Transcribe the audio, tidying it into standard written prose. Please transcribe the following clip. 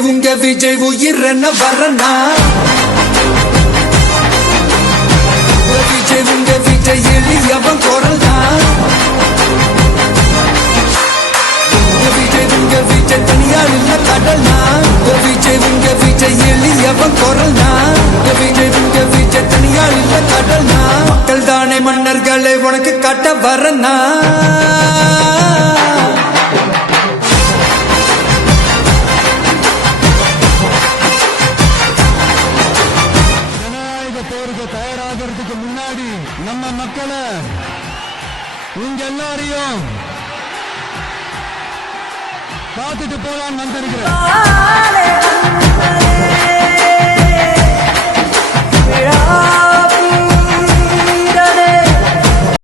உங்க விஜய் உயிரன வரனா விஜய் உங்க விஜய் எளியவன் குரல் தான் விஜய் உங்க விஜய் தனியால் இல்ல கடல்னா விஜய் உங்க விஜய் எளியவன் குரல் தான் விஜய் உங்க விஜய் தனியால் இல்ல கடல்னா மக்கள் தானே மன்னர்களை உனக்கு காட்ட வரனா தயாராகிறதுக்கு முன்னாடி நம்ம மக்களை உங்க எல்லாரையும் பார்த்துட்டு போலான்னு வந்திருக்கிறேன்.